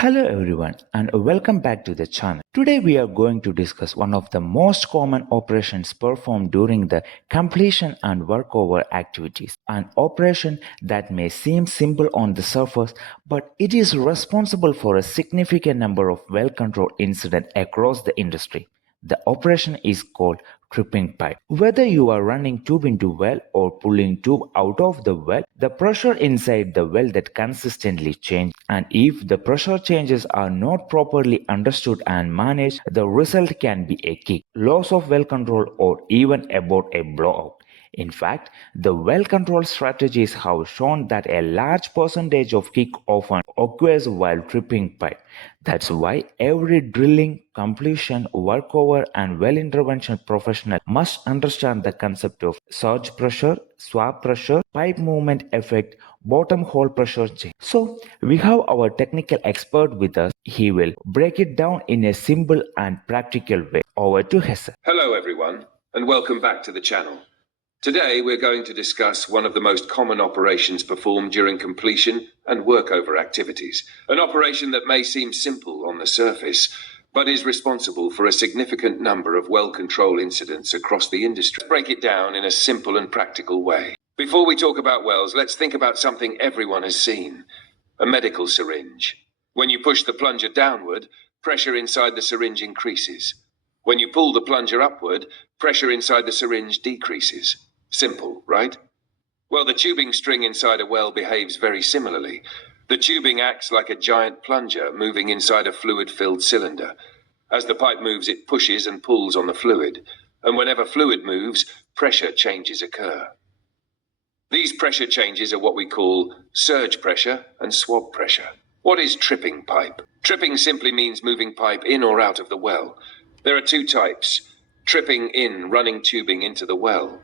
Hello everyone and welcome back to the channel. Today we are going to discuss one of the most common operations performed during the completion and workover activities. An operation that may seem simple on the surface, but it is responsible for a significant number of well-controlled incidents across the industry. The operation is called tripping pipe. Whether you are running tube into well or pulling tube out of the well, the pressure inside the well that consistently changes. And if the pressure changes are not properly understood and managed, the result can be a kick, loss of well control, or even about a blowout. In fact, the well-control strategies have shown that a large percentage of kick often occurs while tripping pipe. That's why every drilling, completion, workover, and well intervention professional must understand the concept of surge pressure, swab pressure, pipe movement effect, bottom hole pressure change. So, we have our technical expert with us. He will break it down in a simple and practical way. Over to Hesse. Hello everyone, and welcome back to the channel. Today we're going to discuss one of the most common operations performed during completion and workover activities. An operation that may seem simple on the surface, but is responsible for a significant number of well-controlled incidents across the industry. Let's break it down in a simple and practical way. Before we talk about wells, let's think about something everyone has seen: a medical syringe. When you push the plunger downward, pressure inside the syringe increases. When you pull the plunger upward, pressure inside the syringe decreases. Simple, right? Well, the tubing string inside a well behaves very similarly. The tubing acts like a giant plunger moving inside a fluid-filled cylinder. As the pipe moves, it pushes and pulls on the fluid, and whenever fluid moves, pressure changes occur. These pressure changes are what we call surge pressure and swab pressure. What is tripping pipe? Tripping simply means moving pipe in or out of the well. There are two types: tripping in, running tubing into the well;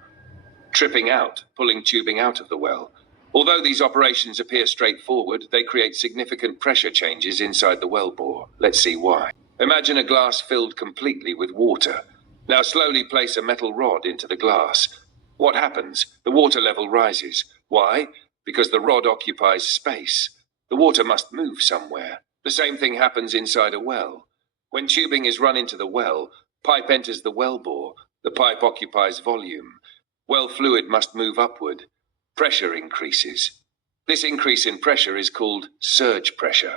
tripping out, pulling tubing out of the well. Although these operations appear straightforward, they create significant pressure changes inside the well bore. Let's see why. Imagine a glass filled completely with water. Now slowly place a metal rod into the glass. What happens? The water level rises. Why? Because the rod occupies space. The water must move somewhere. The same thing happens inside a well. When tubing is run into the well, pipe enters the well bore. The pipe occupies volume. Well fluid must move upward. Pressure increases. This increase in pressure is called surge pressure.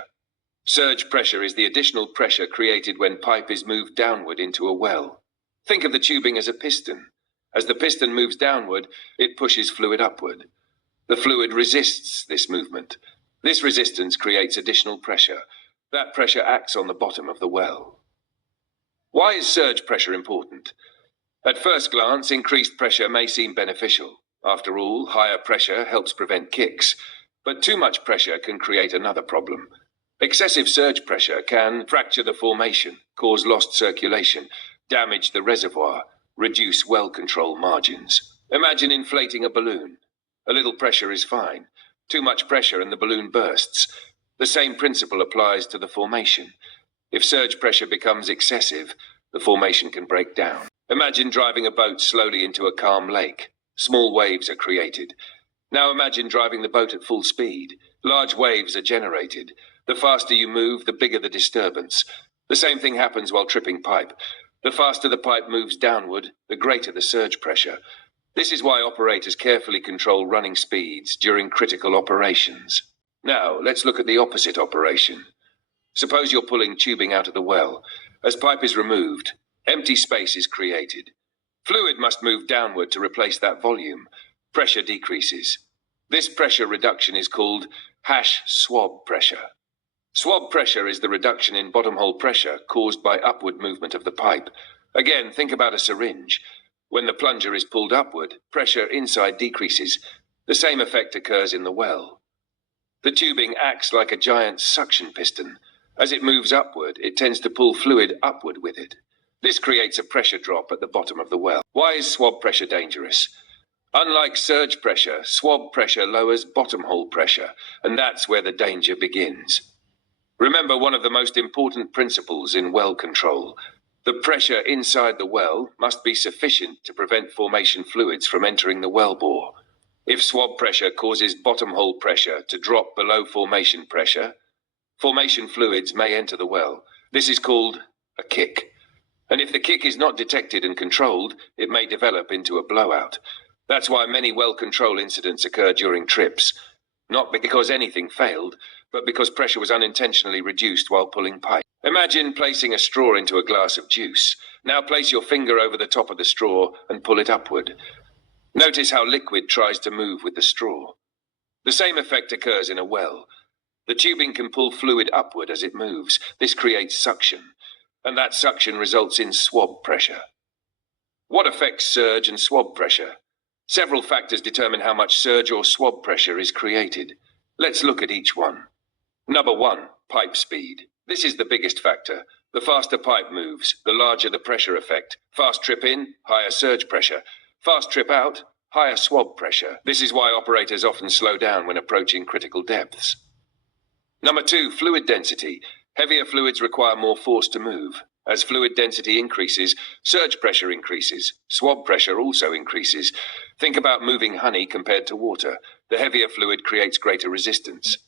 Surge pressure is the additional pressure created when pipe is moved downward into a well. Think of the tubing as a piston. As the piston moves downward, it pushes fluid upward. The fluid resists this movement. This resistance creates additional pressure. That pressure acts on the bottom of the well. Why is surge pressure important? At first glance, increased pressure may seem beneficial. After all, higher pressure helps prevent kicks. But too much pressure can create another problem. Excessive surge pressure can fracture the formation, cause lost circulation, damage the reservoir, reduce well control margins. Imagine inflating a balloon. A little pressure is fine. Too much pressure and the balloon bursts. The same principle applies to the formation. If surge pressure becomes excessive, the formation can break down. Imagine driving a boat slowly into a calm lake. Small waves are created. Now imagine driving the boat at full speed. Large waves are generated. The faster you move, the bigger the disturbance. The same thing happens while tripping pipe. The faster the pipe moves downward, the greater the surge pressure. This is why operators carefully control running speeds during critical operations. Now, let's look at the opposite operation. Suppose you're pulling tubing out of the well. As pipe is removed, empty space is created. Fluid must move downward to replace that volume. Pressure decreases. This pressure reduction is called swab pressure. Swab pressure is the reduction in bottom hole pressure caused by upward movement of the pipe. Again, think about a syringe. When the plunger is pulled upward, pressure inside decreases. The same effect occurs in the well. The tubing acts like a giant suction piston. As it moves upward, it tends to pull fluid upward with it. This creates a pressure drop at the bottom of the well. Why is swab pressure dangerous? Unlike surge pressure, swab pressure lowers bottom hole pressure, and that's where the danger begins. Remember one of the most important principles in well control. The pressure inside the well must be sufficient to prevent formation fluids from entering the well bore. If swab pressure causes bottom hole pressure to drop below formation pressure, formation fluids may enter the well. This is called a kick. And if the kick is not detected and controlled, it may develop into a blowout. That's why many well control incidents occur during trips. Not because anything failed, but because pressure was unintentionally reduced while pulling pipe. Imagine placing a straw into a glass of juice. Now place your finger over the top of the straw and pull it upward. Notice how liquid tries to move with the straw. The same effect occurs in a well. The tubing can pull fluid upward as it moves. This creates suction, and that suction results in swab pressure. What affects surge and swab pressure? Several factors determine how much surge or swab pressure is created. Let's look at each one. Number 1, pipe speed. This is the biggest factor. The faster pipe moves, the larger the pressure effect. Fast trip in, higher surge pressure. Fast trip out, higher swab pressure. This is why operators often slow down when approaching critical depths. Number 2, fluid density. Heavier fluids require more force to move. As fluid density increases, surge pressure increases. Swab pressure also increases. Think about moving honey compared to water. The heavier fluid creates greater resistance.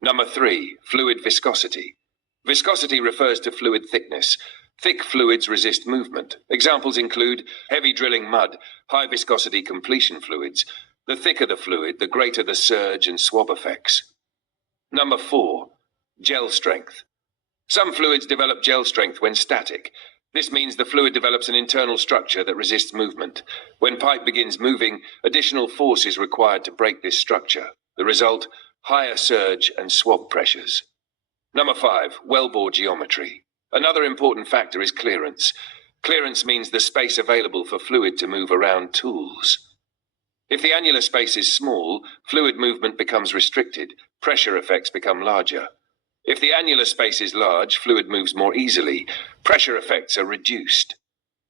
Number 3, fluid viscosity. Viscosity refers to fluid thickness. Thick fluids resist movement. Examples include heavy drilling mud, high viscosity completion fluids. The thicker the fluid, the greater the surge and swab effects. Number 4, gel strength. Some fluids develop gel strength when static. This means the fluid develops an internal structure that resists movement. When pipe begins moving, additional force is required to break this structure. The result, higher surge and swab pressures. Number 5, wellbore geometry. Another important factor is clearance. Clearance means the space available for fluid to move around tools. If the annular space is small, fluid movement becomes restricted. Pressure effects become larger. If the annular space is large, fluid moves more easily. Pressure effects are reduced.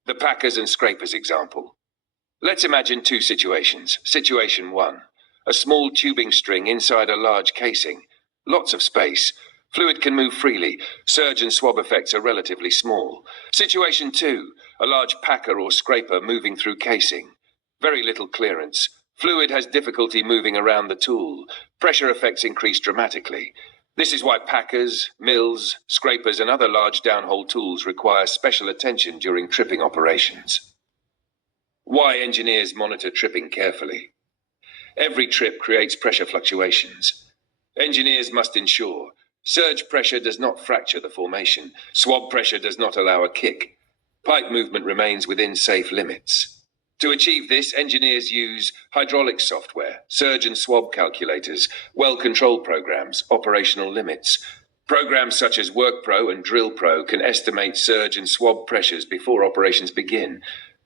The packers and scrapers example. Let's imagine 2 situations. Situation 1, a small tubing string inside a large casing. Lots of space. Fluid can move freely. Surge and swab effects are relatively small. Situation 2, a large packer or scraper moving through casing. Very little clearance. Fluid has difficulty moving around the tool. Pressure effects increase dramatically. This is why packers, mills, scrapers, and other large downhole tools require special attention during tripping operations. Why engineers monitor tripping carefully? Every trip creates pressure fluctuations. Engineers must ensure surge pressure does not fracture the formation. Swab pressure does not allow a kick. Pipe movement remains within safe limits. To achieve this, engineers use hydraulic software, surge and swab calculators, well control programs, operational limits. Programs such as WorkPro and DrillPro can estimate surge and swab pressures before operations begin.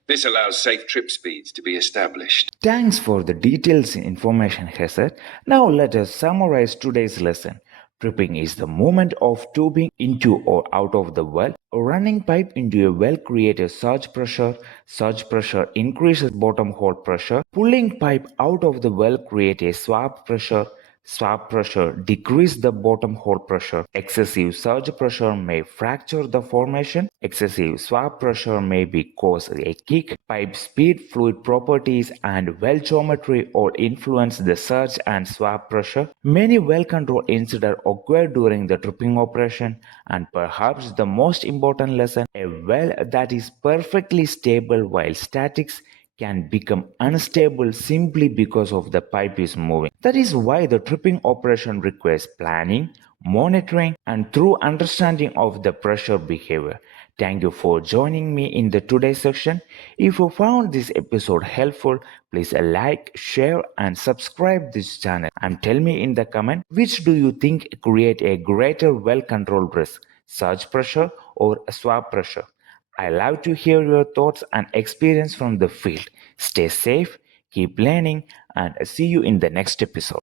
This allows safe trip speeds to be established. Thanks for the details and information, Hesed. Now let us summarize today's lesson. Tripping is the movement of tubing into or out of the well. Running pipe into a well creates surge pressure. Surge pressure increases bottom hole pressure. Pulling pipe out of the well creates a swab pressure. Swab pressure decreases the bottom hole pressure. Excessive surge pressure may fracture the formation. Excessive swab pressure may cause a kick. Pipe speed, fluid properties, and well geometry all influence the surge and swab pressure. Many well control incidents occur during the tripping operation, and perhaps the most important lesson: a well that is perfectly stable while statics can become unstable simply because of the pipe is moving. That is why the tripping operation requires planning, monitoring, and true understanding of the pressure behavior. Thank you for joining me in the today's section. If you found this episode helpful, please like, share, and subscribe this channel. And tell me in the comment, which do you think create a greater well-controlled risk, surge pressure or swab pressure? I love to hear your thoughts and experience from the field. Stay safe, keep learning, and see you in the next episode.